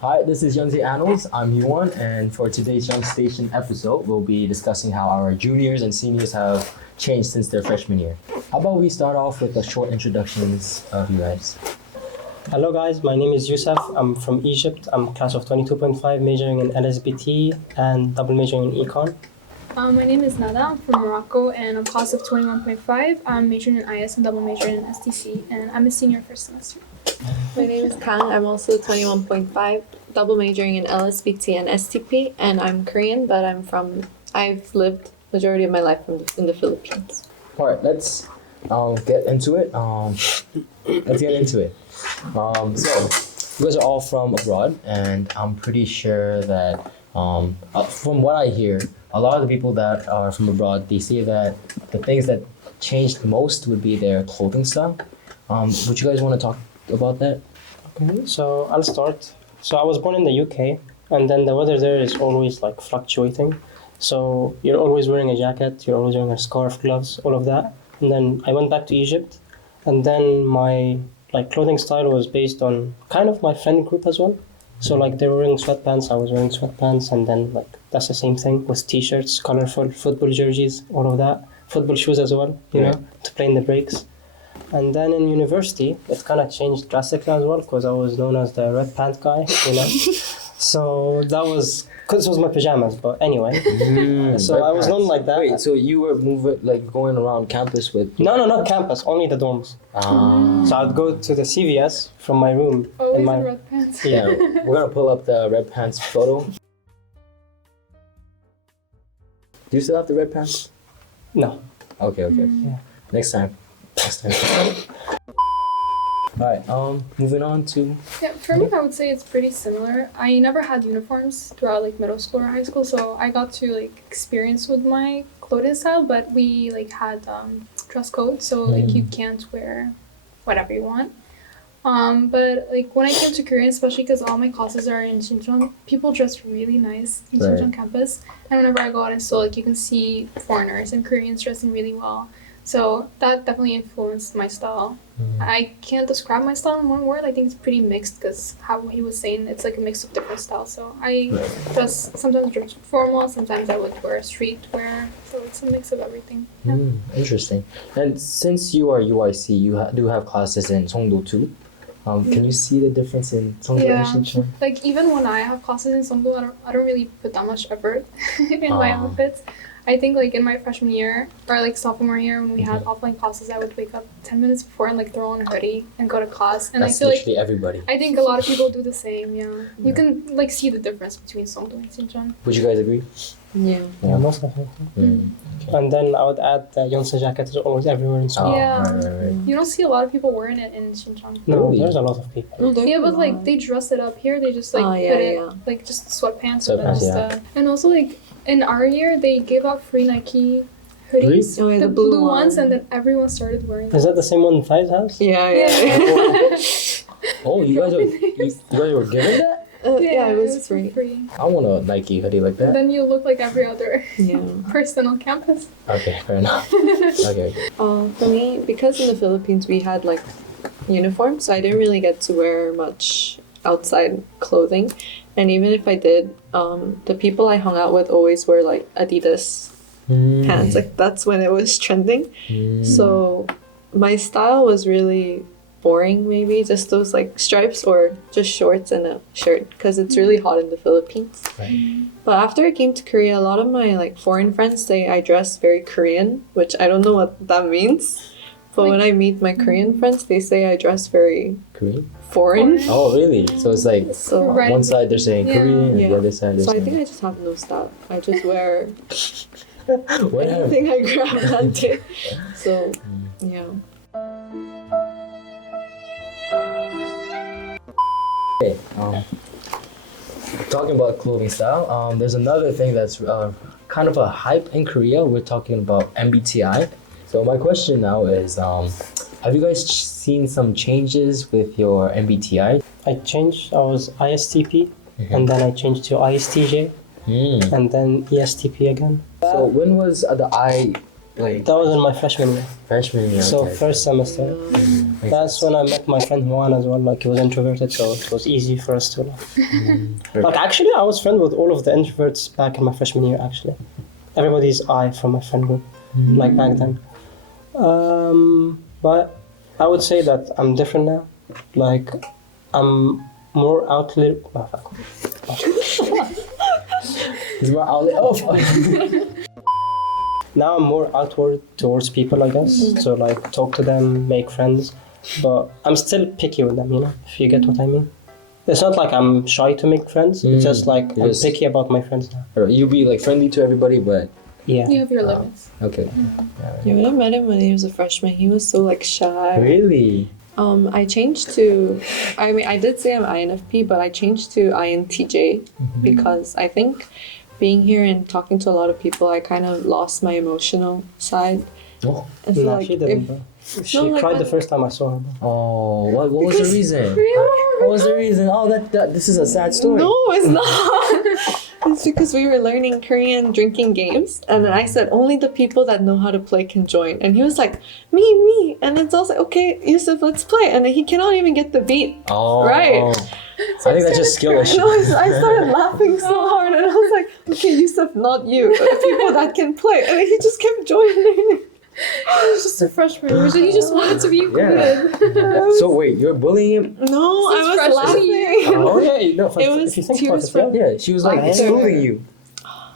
Hi, this is Yonsei Annals. I'm Hee-won, and for today's Yonstation episode, we'll be discussing how our juniors and seniors have changed since their freshman year. How about we start off with a short introductions of you guys? Hello guys, my name is Yousef. I'm from Egypt. I'm class of 22.5, majoring in LSBT and double majoring in econ. My name is Nada. I'm from Morocco and I'm class of 21.5. I'm majoring in IS and double majoring in STC, and I'm a senior first semester. My name is Kang. I'm also 21.5, double majoring in LSBT and STP, and I'm Korean, but I've lived majority of my life in the Philippines. All right, let's get into it. So, you guys are all from abroad, and I'm pretty sure that from what I hear, a lot of the people that are from abroad, they say that the things that changed most would be their clothing style. Would you guys want to talk about that? Okay, so I'll start. So I was born in the UK, and then the weather there is always like fluctuating. So you're always wearing a jacket, you're always wearing a scarf, gloves, all of that. And then I went back to Egypt, and then my clothing style was based on kind of my friend group as well. So they were wearing sweatpants, I was wearing sweatpants, and then that's the same thing with t-shirts, colorful football jerseys, all of that. Football shoes as well, you know, to play in the breaks. And then in university, it kind of changed drastically as well because I was known as the red pant guy, you know. So that was, because it was my pajamas, but anyway. So I was known like that. Wait, so you were going around campus with... No, not campus, only the dorms. So I'd go to the CVS from my room. Always in red pants. Yeah, we're going to pull up the red pants photo. Do you still have the red pants? No. Okay. Yeah. Next time. Alright, moving on to... Yeah, for me, I would say it's pretty similar. I never had uniforms throughout middle school or high school, so I got to experience with my clothing style, but we had dress code, so you can't wear whatever you want. But when I came to Korea, especially because all my classes are in Shincheon, people dress really nice in Shincheon campus, and whenever I go out in Seoul, you can see foreigners and Koreans dressing really well. So that definitely influenced my style. I can't describe my style in one word. I think it's pretty mixed because how he was saying it's a mix of different styles. So I sometimes dress formal, sometimes I would wear streetwear. So it's a mix of everything. Yeah. Interesting. And since you are UIC, you do have classes in Songdo too. Can you see the difference in Songdo and Shincheon? Even when I have classes in Songdo, I don't really put that much effort in my outfits. I think in my freshman year or sophomore year when we had offline classes, I would wake up 10 minutes before and throw on a hoodie and go to class. And that's I feel literally everybody. I think a lot of people do the same. Yeah, you can see the difference between Songdo and Shincheon. Would you guys agree? Yeah, most definitely. Okay. And then I would add the Yonsei jacket is always everywhere in school. Right. You don't see a lot of people wearing it in Shincheon. No, there's a lot of people. Yeah, but they dress it up. Here they just put it just sweatpants and also in our year they gave out free Nike hoodies, the blue ones, and then everyone started wearing them. Is that the same one Thai's house? Yeah. Oh, you guys were given that? It was free. I want a Nike hoodie like that. Then you look like every other person on campus. Okay, fair enough. Okay. For me, because in the Philippines we had uniforms, so I didn't really get to wear much outside clothing. And even if I did, the people I hung out with always wear Adidas pants. That's when it was trending. So my style was really boring, maybe just those stripes or just shorts and a shirt because it's really hot in the Philippines. Right. But after I came to Korea, a lot of my foreign friends say I dress very Korean, which I don't know what that means. But when I meet my Korean friends, they say I dress very Korean? Foreign. Oh, really? So it's one side they're saying Korean and the other side they're saying... I think I just have no style. I just wear whatever. anything I grab that day. So, yeah. Okay, talking about clothing style, there's another thing that's kind of a hype in Korea. We're talking about MBTI. So my question now is, have you guys seen some changes with your MBTI? I was ISTP, and then I changed to ISTJ, and then ESTP again. So when was the Like That was in my freshman year. freshman year. So okay. first semester. That's when I met my friend Hee-won as well. Like he was introverted, so it was easy for us to like. Actually, I was friends with all of the introverts back in my freshman year. Actually, everybody's I from my friend group, like back then. But I would say that I'm different now. Like I'm more outlet. It's more outlet. Oh, fuck. Now I'm more outward towards people, I guess. So like talk to them, make friends. But I'm still picky with them, you know, if you get what I mean. It's not like I'm shy to make friends. It's just like I'm Yes. picky about my friends now. Or you be like friendly to everybody, but Yeah. You have your limits. okay. Yeah, when I met him when he was a freshman, he was so like shy. Really? I changed to, I mean, I did say I'm INFP, but I changed to INTJ because I think being here and talking to a lot of people, I kind of lost my emotional side. Oh, And so, No, like, she didn't. Bro. She No, like, cried the when- first time I saw her. Bro. oh what was the reason? What was the reason? Oh, that this is a sad story. No, it's not. It's because we were learning Korean drinking games, and then I said only the people that know how to play can join. And he was like, me. And it's also like, okay, Yousef, let's play. And then he cannot even get the beat. Oh, Right. I think that's just skill No, issue. I started laughing so hard, and I was like, okay, Yousef, not you, but the people that can play. And then he just kept joining. He was just a freshman. He just wanted to be included. So wait, you're bullying him? No, I Since was freshman year. laughing. Oh yeah, no. It was if you think tears about it, from- yeah. Yeah, she was like Laughter. excluding you.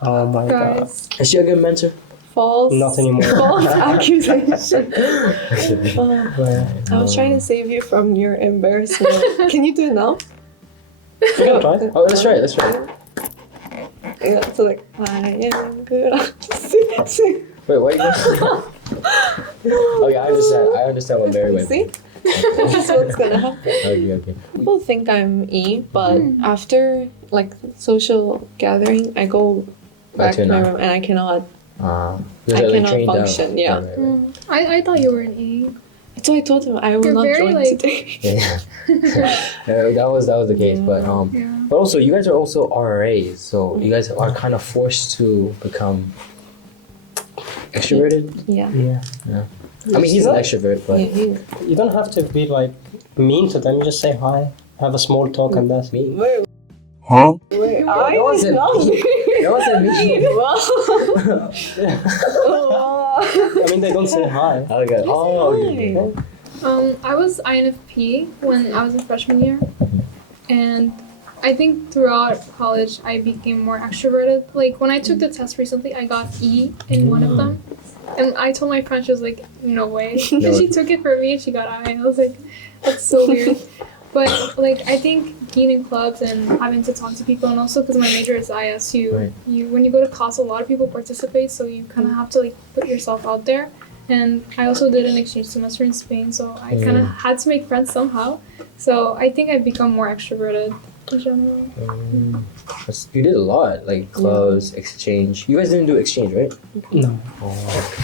Oh my god. Guys. Is she a good mentor? False. Not anymore. False accusation. Yeah. I was trying to save you from your embarrassment. Can you do it now? You can try. Oh, let's try it. Let's try it. Yeah, so like, I am good. See? Wait, what? Okay, I understand what Mary went. See? That's what's gonna happen. Okay. People think I'm E, but after like social gathering, I go back to my room and I cannot. Uh, I cannot function, yeah. I thought you were an E. So I told him I will You're not very, join like- today. Yeah. That was the case, but Yeah. but also you guys are also RRAs, so you guys are kind of forced to become extroverted. Yeah. Yeah. I mean, he's an extrovert, but Yeah, he- You don't have to be like mean to them. You just say hi, have a small talk, and that's me. Wait, Huh? wait. That I was wasn't not. me. That wasn't me. I mean, they don't say hi. Okay. Oh, okay. I was INFP when I was in freshman year, and I think throughout college I became more extroverted. Like when I took the test recently, I got E in one of them, and I told my friend, she was like, "No way!" No. And she took it for me, and she got I. I was like, "That's so weird." But like I think being in clubs and having to talk to people, and also because my major is IS, Right. you when you go to class, a lot of people participate, so you kind of have to like put yourself out there. And I also did an exchange semester in Spain, so I kind of had to make friends somehow. So I think I've become more extroverted in general. You did a lot, like clubs, exchange. You guys didn't do exchange, right? No.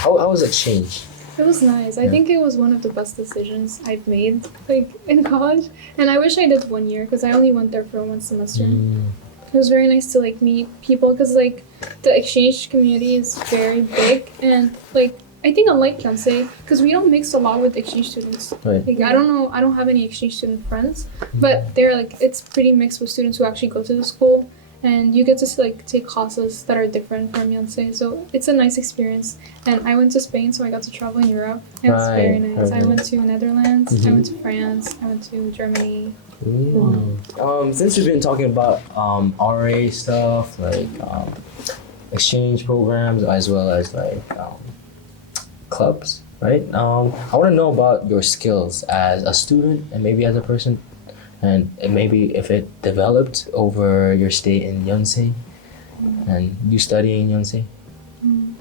How was exchange? It was nice. I think it was one of the best decisions I've made, like in college. And I wish I did 1 year because I only went there for 1 semester. It was very nice to like meet people because like the exchange community is very big, and like I think unlike Yonsei, because we don't mix a lot with exchange students. Right. Like I don't know, I don't have any exchange student friends, but they're like it's pretty mixed with students who actually go to the school, and you get to like take classes that are different from Yonsei. So it's a nice experience. And I went to Spain, so I got to travel in Europe. It was very Right, nice. I okay. went to Netherlands, I went to France, I went to Germany. Since we've been talking about RA stuff, like exchange programs, as well as like clubs, right? I want to know about your skills as a student and maybe as a person, and maybe if it developed over your stay in Yonsei and you studying Yonsei.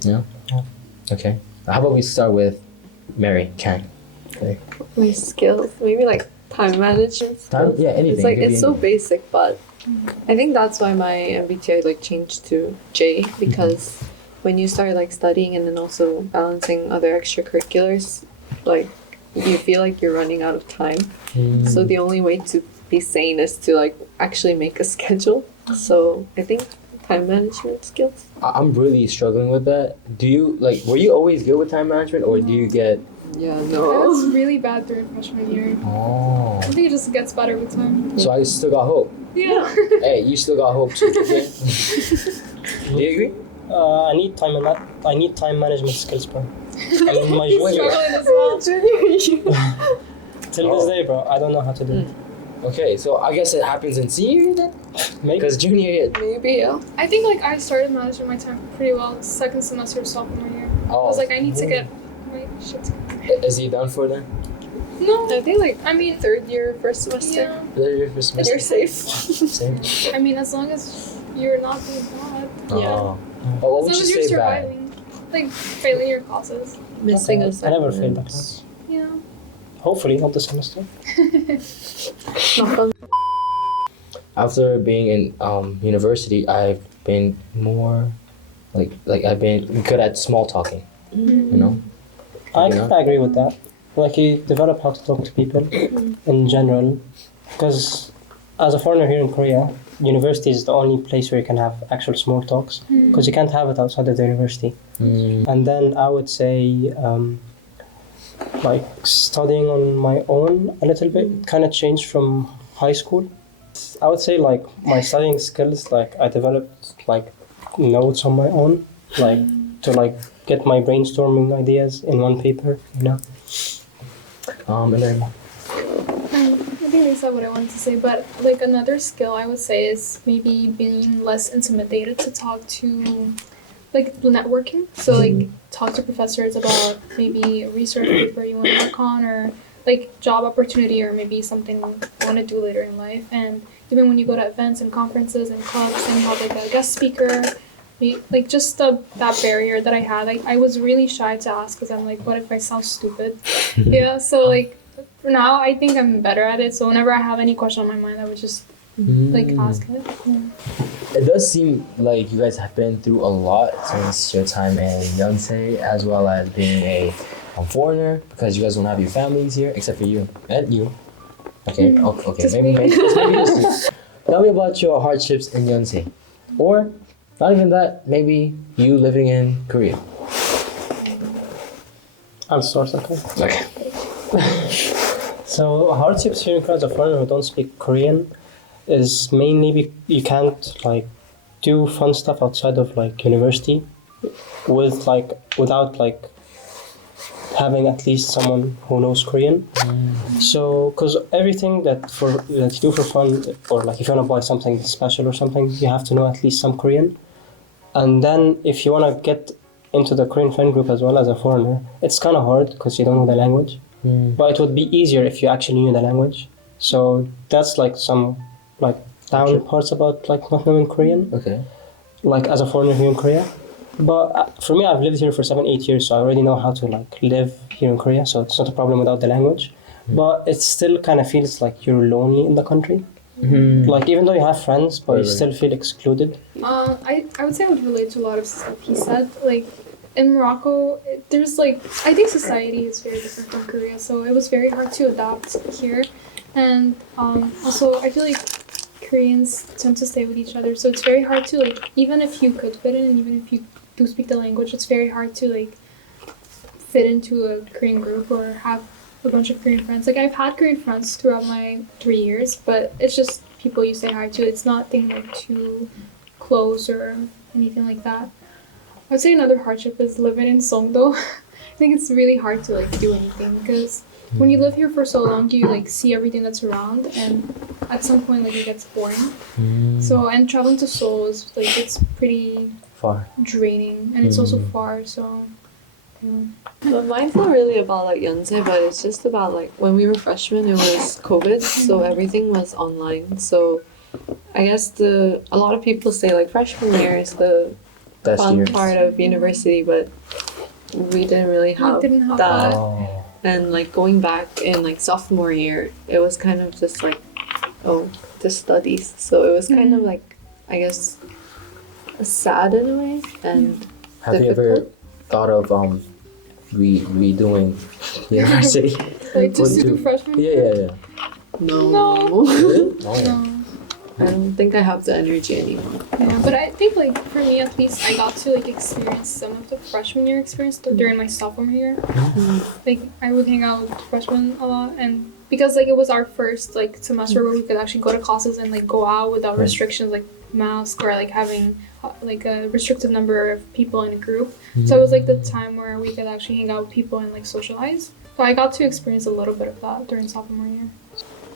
Yeah. Okay. How about we start with Mary Kang? Okay. My skills, maybe like time management. Time? skills. Yeah, anything. It's like It could it's be so anything. basic, but I think that's why my MBTI like changed to J, because when you start like studying and then also balancing other extracurriculars, like you feel like you're running out of time. So the only way to be sane is to like actually make a schedule. So I think time management skills. I'm really struggling with that. Do you like? Were you always good with time management, or do you get? Yeah, I no. was really bad during freshman year. Oh. I think it just gets better with time. So I still got hope. Yeah. Hey, you still got hope too. Okay? Do you agree? I need time management skills, bro. I mean, my He's struggling as well. till this day, bro, I don't know how to do it. Okay, so I guess it happens in senior year then, Maybe. because junior year. Maybe, yeah. I think like I started managing my time pretty well second semester of sophomore year. I was like, I need to get my shit together. Is he done for then? No, I think like I mean, third year, first semester. yeah. Third year for semester. You're safe. Same. I mean, as long as you're not doing bad. Yeah. Oh. But what As would long you as you're say bad? surviving. Like failing your classes. Missing Okay, a I never failed that segment. class. Yeah. Hopefully, not this semester. Knock on. After being in university, I've been more like I've been good at small talking. You know. I You know? kind of agree with that. Like, you develop how to talk to people in general. Because as a foreigner here in Korea, university is the only place where you can have actual small talks. Because you can't have it outside of the university. Mm. And then I would say, like, studying on my own a little bit kind of changed from high school. I would say, like, my studying skills, like, I developed, like, notes on my own, like, to, like, get my brainstorming ideas in one paper, you know? And then I think they said what I wanted to say, but like another skill I would say is maybe being less intimidated to talk to, like networking. So like talk to professors about maybe a research paper you want to work on, or like job opportunity, or maybe something you want to do later in life. And even when you go to events and conferences and clubs and you have like a guest speaker, like just that barrier that I had, I was really shy to ask because I'm like, what if I sound stupid? Yeah, so like for now I think I'm better at it. So whenever I have any question on my mind, I would just like ask it. Yeah. it does seem like you guys have been through a lot since your time in Yonsei, as well as being a foreigner, because you guys don't have your families here except for you and you. Okay, okay, Just maybe me. just two. Tell me about your hardships in Yonsei, or not even that. Maybe you living in Korea. I'll start, okay? Okay. So hardships here in Korea as a foreigner who don't speak Korean is mainly you can't like do fun stuff outside of like university without like having at least someone who knows Korean. So because everything that you do for fun, or like if you want to buy something special or something, you have to know at least some Korean. And then if you want to get into the Korean friend group as well as a foreigner, it's kind of hard because you don't know the language. But it would be easier if you actually knew the language. So that's like some like down parts about like not knowing Korean, Okay. like as a foreigner here in Korea. But for me, I've lived here for 7-8 years, so I already know how to like live here in Korea. So it's not a problem without the language. But it still kind of feels like you're lonely in the country. Like even though you have friends, but you still feel excluded. I would say I would relate to a lot of stuff he said. Like in Morocco, there's like I think society is very different from Korea, so it was very hard to adapt here. And also I feel like Koreans tend to stay with each other, so it's very hard to like even if you could fit in, and even if you do speak the language, it's very hard to like fit into a Korean group or have a bunch of Korean friends. Like I've had Korean friends throughout my 3 years, but it's just people you say hi to. It's nothing like too close or anything like that. I would say another hardship is living in Songdo. I think it's really hard to like do anything because when you live here for so long, you like see everything that's around, and at some point like it gets boring. So and traveling to Seoul is like it's pretty Far. draining, and it's also far. So But mine's not really about like Yonsei, but it's just about like when we were freshmen, it was COVID, so everything was online. So I guess a lot of people say like freshman year is the Best fun year. part of university, but we didn't really have, didn't have that. that. Oh. And like going back in like sophomore year, it was kind of just like, oh, the studies. So it was kind of like, I guess, sad in a way and Have you ever difficult. thought of redoing university? like just to Would do you- freshman. Yeah. No. No. Really? Oh. No. I don't think I have the energy anymore. Yeah, but I think like for me at least, I got to like experience some of the freshman year experience during my sophomore year. Like I would hang out with freshmen a lot, and because like it was our first like semester where we could actually go to classes and like go out without restrictions like mask or like having like a restricted number of people in a group. So it was like the time where we could actually hang out with people and like socialize. So I got to experience a little bit of that during sophomore year.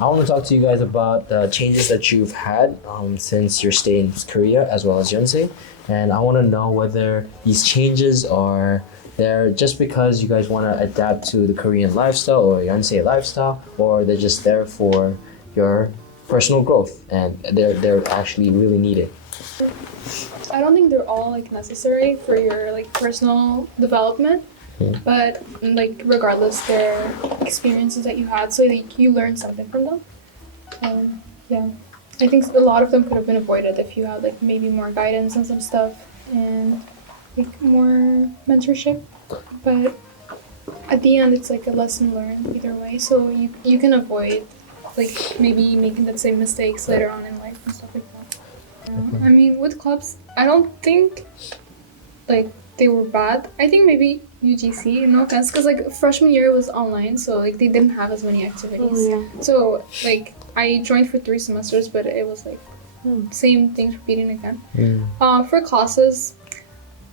I want to talk to you guys about the changes that you've had since your stay in Korea as well as Yonsei. And I want to know whether these changes are there just because you guys want to adapt to the Korean lifestyle or Yonsei lifestyle, or they're just there for your personal growth and they're actually really needed. I don't think they're all like necessary for your like personal development, but like regardless, they're experiences that you had, so like you learn something from them. Yeah, I think a lot of them could have been avoided if you had like maybe more guidance on some stuff and like more mentorship. But at the end, it's like a lesson learned either way, so you can avoid like maybe making the same mistakes later on in life and stuff like that. I mean, with clubs, I don't think like they were bad. I think maybe UGC, no offense, because like freshman year was online, so like they didn't have as many activities. So like I joined for 3 semesters, but it was like same things repeating again. For classes,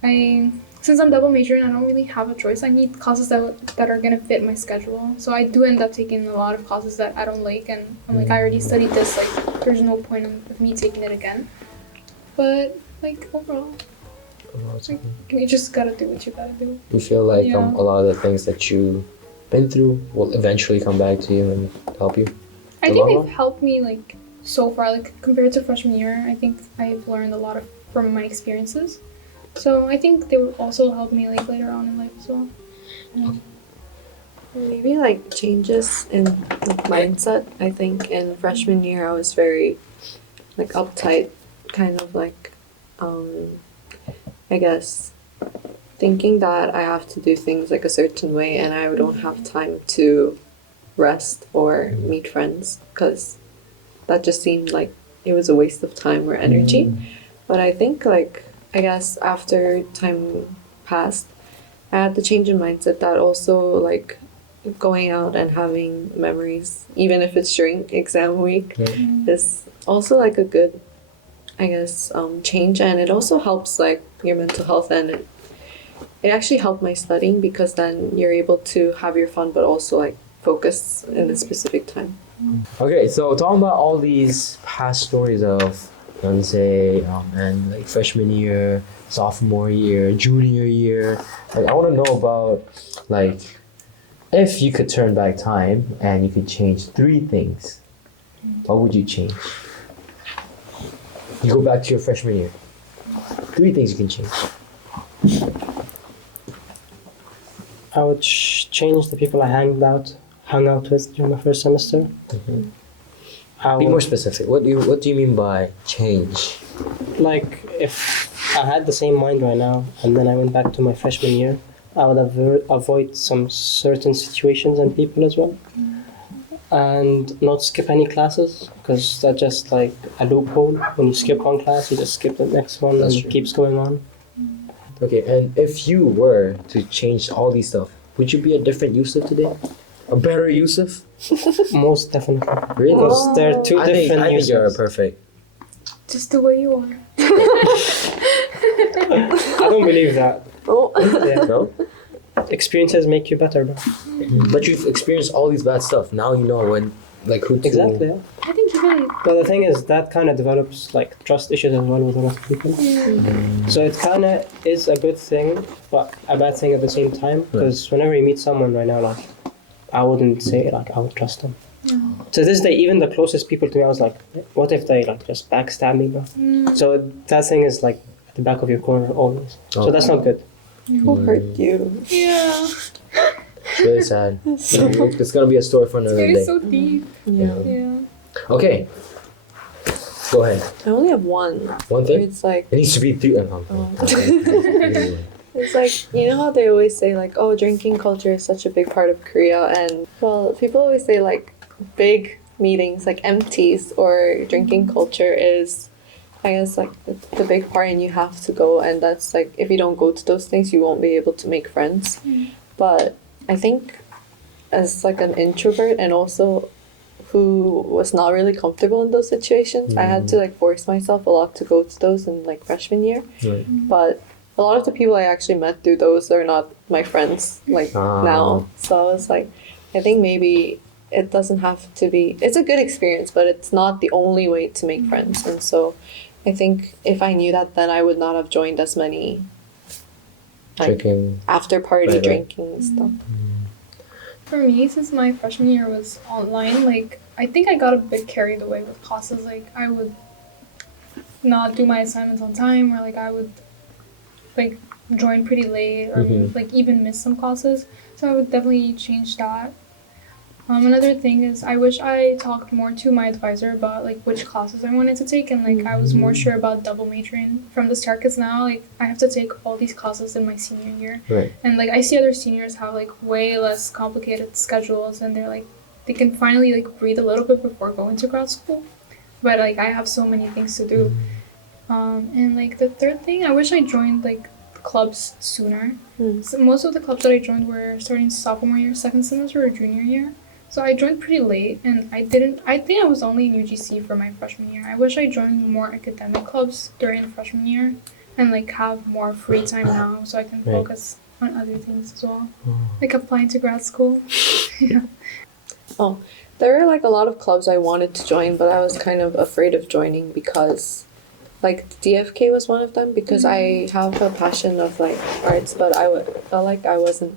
since I'm double majoring, I don't really have a choice. I need classes that are gonna fit my schedule. So I do end up taking a lot of classes that I don't like, and I'm like, I already studied this. Like, there's no point of me taking it again. But like overall, like, you just gotta do what you gotta do. You feel like a lot of the things that you've been through will eventually come back to you and help you? I think they've helped me like so far. Like compared to freshman year, I think I've learned a lot from my experiences. So I think they would also help me like later on in life as well. Maybe like changes in mindset. I think in freshman year I was very like uptight, kind of like I guess thinking that I have to do things like a certain way and I don't have time to rest or meet friends because that just seemed like it was a waste of time or energy. But I think like I guess after time passed, I had the change in mindset that also like going out and having memories, even if it's during exam week, is also like a good, I guess, change. And it also helps like your mental health, and it actually helped my studying because then you're able to have your fun but also like focus in a specific time. Okay, so talking about all these past stories of Yonsei and like freshman year, sophomore year, junior year, like I want to know about like if you could turn back time and you could change 3 things, what would you change? You go back to your freshman year. 3 things you can change. I would change the people I hung out with during my first semester. Be more specific. What do you mean by change? Like if I had the same mind right now and then I went back to my freshman year, I would avoid some certain situations and people as well, and not skip any classes because that's just like a loophole. When you skip one class, you just skip the next one. That's and true. It keeps going on. Okay, and if you were to change all these stuff, would you be a different Yousef today? A better Yousef? Most definitely. Really? Because they're two different I think you're Yousefs. perfect. Just the way you are. I don't believe that. Oh. Yeah. No? Experiences make you better, bro. But you've experienced all these bad stuff. Now you know when, like, who to... Exactly, yeah. I think even But the thing is, that kind of develops like trust issues as well with a lot of people. So it kind of is a good thing, but a bad thing at the same time. Because whenever you meet someone right now, like, I wouldn't say like I would trust them. To this day, even the closest people to me, I was like, what if they like just backstab me, bro? So that thing is like at the back of your corner always. So that's not good. Who hurt you? Yeah. It's really sad. It's gonna be a story for another day. It's so deep. Yeah. Okay. Go ahead. I only have one. One thing? It's like It needs to be 3. it's like, you know how they always say like, oh, drinking culture is such a big part of Korea, and well, people always say like big meetings, like MTs or drinking culture is, I guess, like the big part, and you have to go. And that's like, if you don't go to those things, you won't be able to make friends. But I think as like an introvert and also who was not really comfortable in those situations, I had to like force myself a lot to go to those in like freshman year. Right. But a lot of the people I actually met through those are not my friends like now. So I was like, I think maybe it doesn't have to be, it's a good experience, but it's not the only way to make friends. And so I think if I knew that, then I would not have joined as many like Drinking. after party Right. drinking and stuff. For me, since my freshman year was online, like I think I got a bit carried away with classes. Like I would not do my assignments on time, or like I would like join pretty late, or like even miss some classes. So I would definitely change that. Another thing is I wish I talked more to my advisor about like which classes I wanted to take, and like I was more sure about double majoring from the start, because now like I have to take all these classes in my senior year. Right. And like I see other seniors have like way less complicated schedules, and they're like they can finally like breathe a little bit before going to grad school. But like I have so many things to do. And like the third thing, I wish I joined like clubs sooner. So most of the clubs that I joined were starting sophomore year, second semester, or junior year. So I joined pretty late, and I think I was only in UGC for my freshman year. I wish I joined more academic clubs during freshman year and like have more free time now, so I can focus on other things as well. Like applying to grad school. Yeah. Oh, there were like a lot of clubs I wanted to join, but I was kind of afraid of joining because like DFK was one of them, because I have a passion of like arts, but felt like I wasn't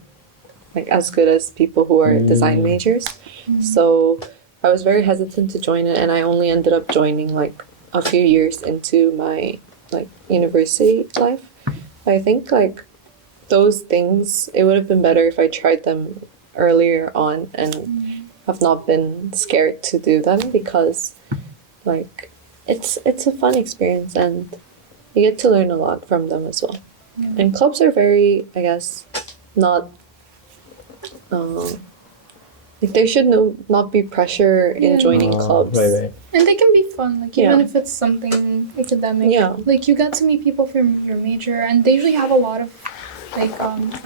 like as good as people who are design majors. So I was very hesitant to join it, and I only ended up joining like a few years into my like university life. I think like those things, it would have been better if I tried them earlier on and have not been scared to do them, because like it's a fun experience and you get to learn a lot from them as well. And clubs are very, I guess, not like there should not be pressure in joining clubs. Right. And they can be fun, like even if it's something academic. Yeah. Like you get to meet people from your major, and they usually have a lot of like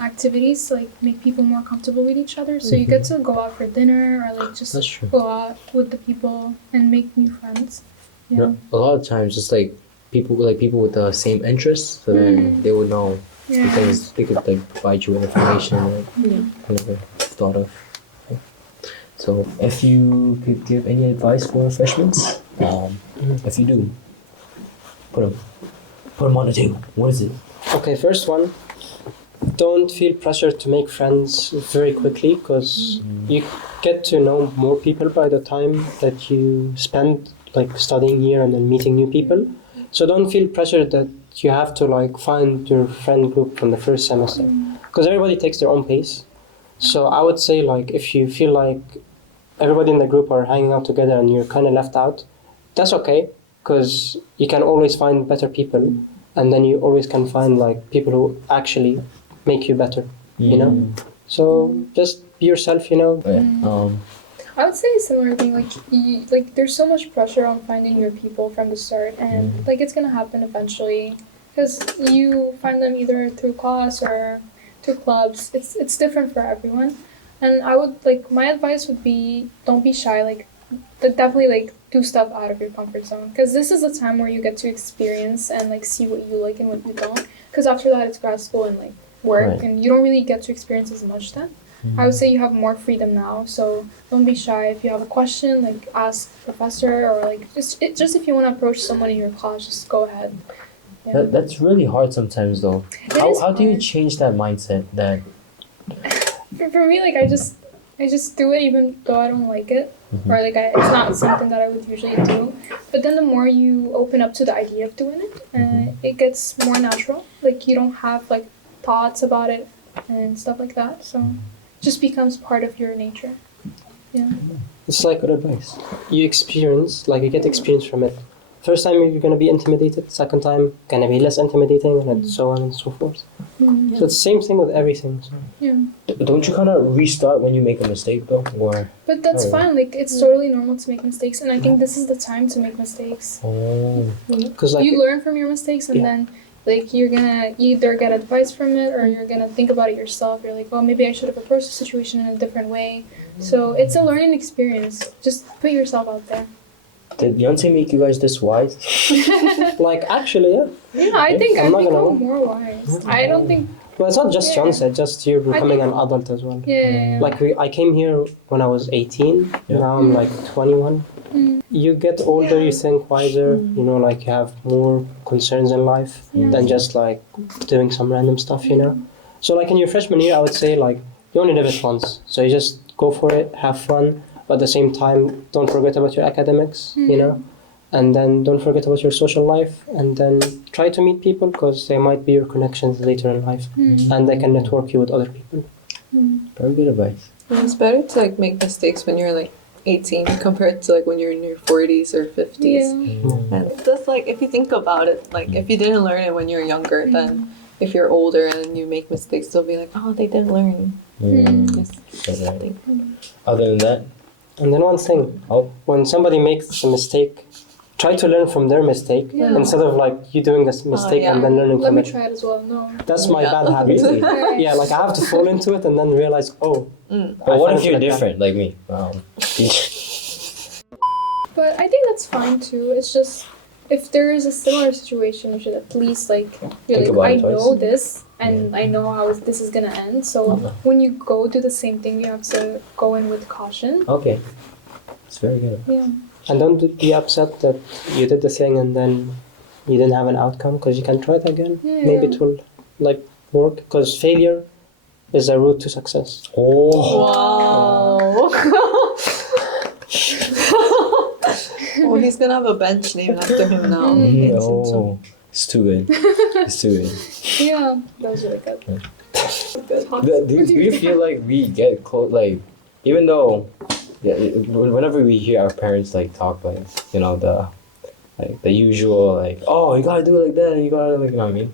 activities to like make people more comfortable with each other. So you get to go out for dinner, or like just That's true. go out with the people and make new friends. Yeah. No, a lot of times, just like people with the same interests, so then they would know because they could like provide you with information that you never thought of. Okay. So, if you could give any advice for freshmen, if you do, put them on the table. What is it? Okay, first one, don't feel pressure to make friends very quickly, because you get to know more people by the time that you spend like studying here and then meeting new people. So don't feel pressure that you have to like find your friend group from the first semester, because everybody takes their own pace. So I would say like if you feel like everybody in the group are hanging out together and you're kind of left out, that's okay, because you can always find better people, and then you always can find like people who actually make you better, you know. So just be yourself, you know. I would say a similar thing. Like there's so much pressure on finding your people from the start, and like it's gonna happen eventually, because you find them either through class or through clubs. It's different for everyone, and I would like my advice would be don't be shy. Like definitely like do stuff out of your comfort zone, because this is a time where you get to experience and like see what you like and what you don't. Because after that it's grad school and like work, and you don't really get to experience as much then. I would say you have more freedom now, so don't be shy. If you have a question, like ask the professor, or like just if you want to approach someone in your class, just go ahead. Yeah. That's really hard sometimes, though. How do you hard. change that mindset? That For me, like I just do it even though I don't like it, or like it's not something that I would usually do. But then the more you open up to the idea of doing it, it gets more natural. Like you don't have like thoughts about it and stuff like that. So it just becomes part of your nature. Yeah. It's like good advice. you experience, like you get experience from it. First time you're gonna be intimidated. Second time gonna be less intimidating, and so on and so forth. So it's the same thing with everything. So. Yeah. Don't you kind of restart when you make a mistake though, or? But that's Oh. fine. Like it's totally normal to make mistakes, and I think this is the time to make mistakes. Oh. Because like You learn from your mistakes, and Yeah. then like you're gonna either get advice from it, or you're gonna think about it yourself. You're like, well, maybe I should have approached the situation in a different way. So it's a learning experience. Just put yourself out there. Did Yonsei make you guys this wise? like actually, yeah. Yeah, I think I'm I've not gonna become more wise. I don't think. Well, it's not just Yeah. Yonsei, just you becoming think- an adult as well. Yeah. Like I came here when I was 18. Yeah. Now I'm like 21. Mm. You get older, you think wiser. You know, like you have more concerns in life Yeah. than just like doing some random stuff. You know. So like in your freshman year, I would say like you only live it once, so you just go for it, have fun, but at the same time, don't forget about your academics. You know. And then don't forget about your social life, and then try to meet people because they might be your connections later in life, and they can network you with other people. Very good advice. It's better to like make mistakes when you're like 18 compared to like when you're in your 40s or 50s. Yeah. And that's like if you think about it, like if you didn't learn it when you're younger, then if you're older and you make mistakes, they'll be like, oh, they didn't learn. Yes. That's right. Other than that, And then one thing, oh, when somebody makes a mistake, try to learn from their mistake Yeah. instead of like you doing this mistake yeah. and then learning Let from me it. try it as well. No. That's my Yeah. bad habit. Really? Yeah, like I have to fall into it and then realize, oh. but what I if you're like that. different, like me? But I think that's fine too. It's just if there is a similar situation, you should at least like you're Think like about I it twice. know this and I know how this is gonna end. So when you go do the same thing, you have to go in with caution. Okay, it's very good. Yeah. And don't be upset that you did the thing and then you didn't have an outcome because you can try it again. Yeah, Maybe yeah. it will like work because failure is a route to success. Oh, Wow. Oh, he's gonna have a bench named after him now. It's no, it's too good. It's too good. Yeah. That was really good. Do you feel like we get close? Like, even though, yeah, whenever we hear our parents like talk, like the usual like, oh, you gotta do it like that, and you gotta like, you know what I mean?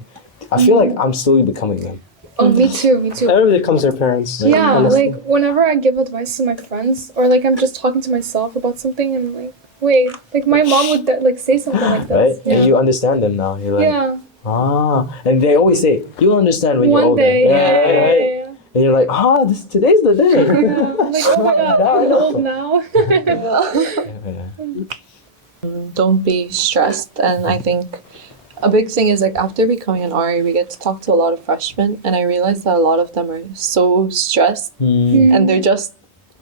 I feel like I'm slowly becoming them. Oh, me too. Me too. Everybody becomes their parents. Yeah, honestly. like whenever I give advice to my friends, or like I'm just talking to myself about something, and I'm like, wait, like my mom would like say something like Right? this. Yeah. And you understand them now. You're like, Yeah. and they always say, you'll understand when you're One older. day. Yeah. right? Yeah. And you're like, today's the day. Yeah. I'm like, oh my god, I'm old now. Don't be stressed. And I think a big thing is like after becoming an RA, we get to talk to a lot of freshmen, and I realized that a lot of them are so stressed, and they're just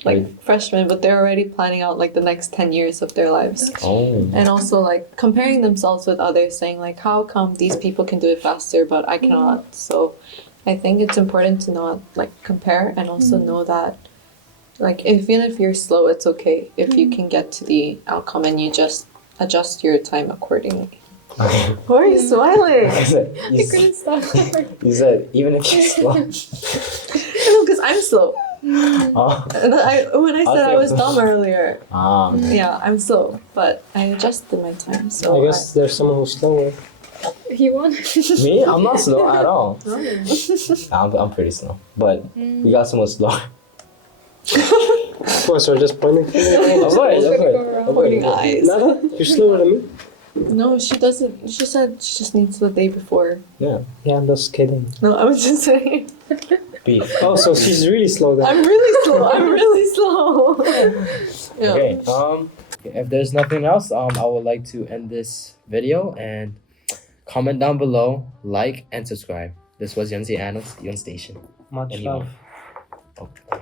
like Right. freshmen, but they're already planning out like the next 10 years of their lives. Oh. And also like comparing themselves with others, saying like, how come these people can do it faster but I cannot? So I think it's important to not like compare, and also know that like even if you're slow, it's okay if you can get to the outcome and you just adjust your time accordingly. Why are you smiling? You said, I couldn't stop. you said even if you're slow. No, because I'm slow. Oh. And when I said I was dumb earlier, Okay. yeah, I'm slow, but I adjusted my time. So I guess there's someone who's slower. He-won. Me? I'm not slow at all. I- I'm pretty slow. But we got someone slow. Of course, we're just pointing fingers. Of course, of Gonna go course. around. Of Pointing course. eyes. Nada? You're slower than me? No, she doesn't. She said she just needs the day before. Yeah. Yeah, I'm just kidding. No, I was just saying. Beef. Oh, so she's really slow then. I'm really slow. I'm really slow. Yeah. Okay. If there's nothing else, I would like to end this video and comment down below, like and subscribe. This was Yonsei Annals, Yonstation. Much And love. Hee-won. Oh.